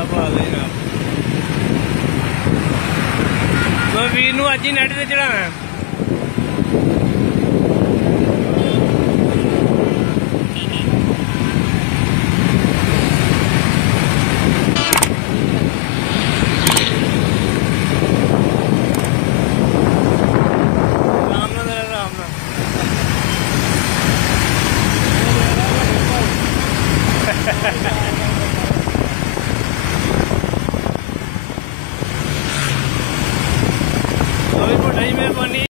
आप आ गए जनाब। तो वीर नूं अज ही नेट ते चढ़ाना है। मेहरबानी।